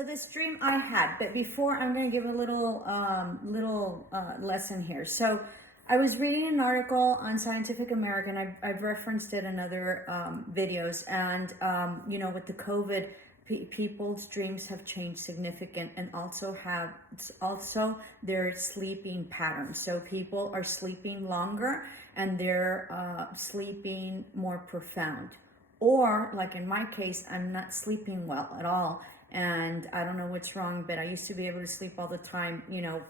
So this dream I had, but before I'm going to give a little lesson here. So I was reading an article on Scientific American. I've referenced it in other videos, and with the COVID, people's dreams have changed significant, and also their sleeping patterns. So people are sleeping longer, and they're sleeping more profound. Or, like in my case, I'm not sleeping well at all. And I don't know what's wrong, but I used to be able to sleep all the time,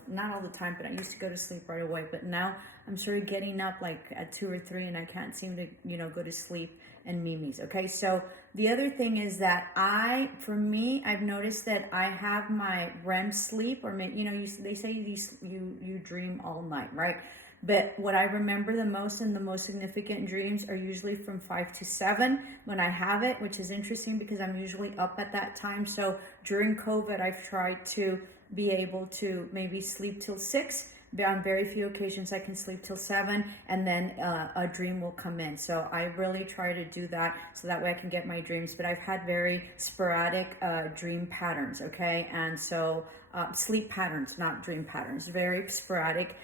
not all the time, but I used to go to sleep right away. But now I'm sort of getting up like at 2 or 3 and I can't seem to, go to sleep and mimi's. Okay. So the other thing is that I've noticed that I have my REM sleep, or maybe, they say you dream all night, right? But what I remember the most and the most significant dreams are usually from 5 to 7 when I have it, which is interesting because I'm usually up at that time. So during COVID, I've tried to be able to maybe sleep till 6. But on very few occasions, I can sleep till 7, and then a dream will come in. So I really try to do that so that way I can get my dreams. But I've had very sporadic dream patterns, okay? And so sleep patterns, not dream patterns, very sporadic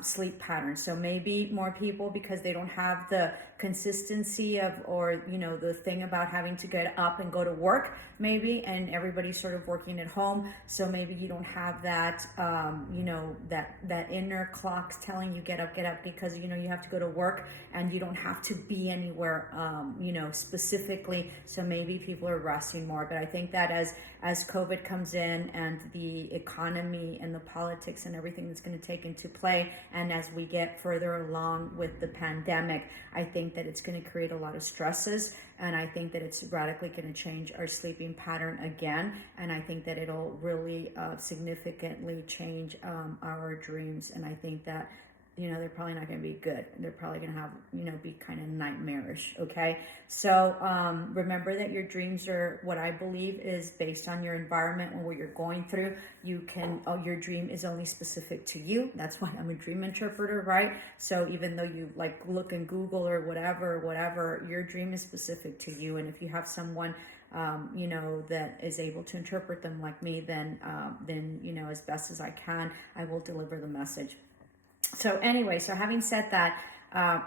sleep patterns. So maybe more people, because they don't have the consistency or the thing about having to get up and go to work, maybe, and everybody's sort of working at home. So maybe you don't have that, that inner clock telling you get up, because, you have to go to work and you don't have to be anywhere, specifically. So maybe people are resting more. But I think that as COVID comes in and the economy and the politics and everything that's going to take into play, and as we get further along with the pandemic, I think that it's going to create a lot of stresses, and I think that it's radically going to change our sleeping pattern again, and I think that it'll really significantly change our dreams, and I think that they're probably not going to be good. They're probably going to have, be kind of nightmarish. Okay. So, remember that your dreams are, what I believe is based on your environment and what you're going through. Your dream is only specific to you. That's why I'm a dream interpreter, right? So even though you like look in Google or whatever, your dream is specific to you. And if you have someone that is able to interpret them like me, then, as best as I can, I will deliver the message. So anyway, so having said that,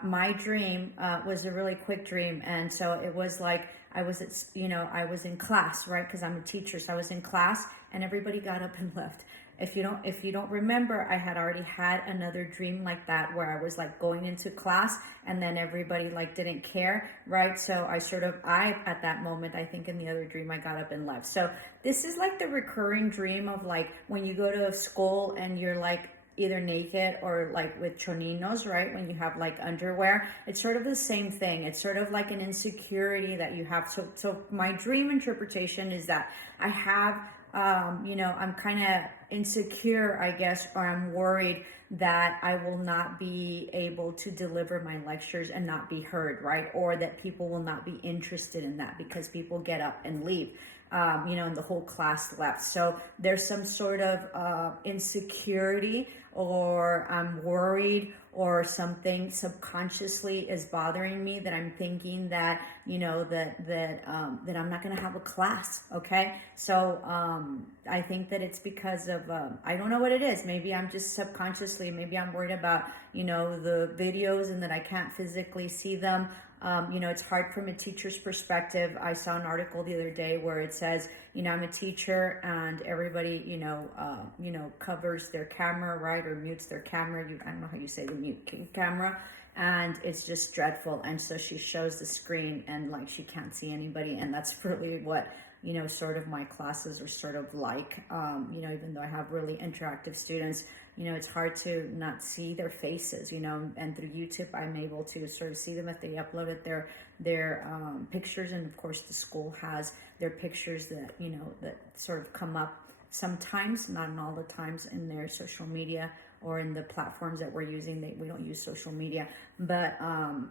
my dream was a really quick dream. And so it was like I was in class, right? Because I'm a teacher. So I was in class and everybody got up and left. If you don't remember, I had already had another dream like that where I was like going into class and then everybody like didn't care, right? So I at that moment, I think in the other dream, I got up and left. So this is like the recurring dream of like when you go to school and you're like either naked or like with choninos, right? When you have like underwear, it's sort of the same thing. It's sort of like an insecurity that you have. So my dream interpretation is that I have, I'm kind of insecure, I guess, or I'm worried that I will not be able to deliver my lectures and not be heard, right? Or that people will not be interested in that because people get up and leave. And the whole class left. So there's some sort of insecurity, or I'm worried, or something subconsciously is bothering me that I'm thinking that, that I'm not going to have a class. Okay. So I think that it's because of, I don't know what it is. Maybe I'm just subconsciously, maybe I'm worried about, the videos and that I can't physically see them. It's hard from a teacher's perspective. I saw an article the other day where it says, I'm a teacher and everybody, covers their camera, right? Or mutes their camera. I don't know how you say the mute camera. And it's just dreadful. And so she shows the screen and like she can't see anybody. And that's really what, sort of my classes are sort of like, even though I have really interactive students, it's hard to not see their faces, and through YouTube, I'm able to sort of see them if they uploaded their pictures. And of course the school has their pictures that, that sort of come up sometimes, not in all the times, in their social media or in the platforms that we're using. We don't use social media, but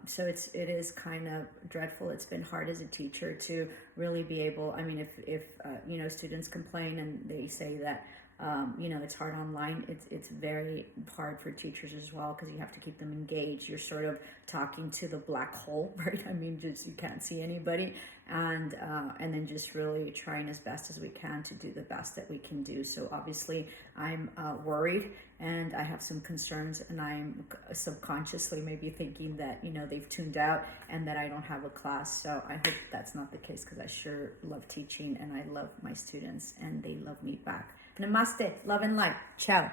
so it is kind of dreadful. It's been hard as a teacher to really be able, I mean, if students complain and they say that It's hard online. It's very hard for teachers as well because you have to keep them engaged. You're sort of talking to the black hole, right? I mean, just you can't see anybody, and then just really trying as best as we can to do the best that we can do. So obviously, I'm worried and I have some concerns, and I'm subconsciously maybe thinking that they've tuned out and that I don't have a class. So I hope that's not the case because I sure love teaching and I love my students and they love me back. Namaste, love and light. Ciao.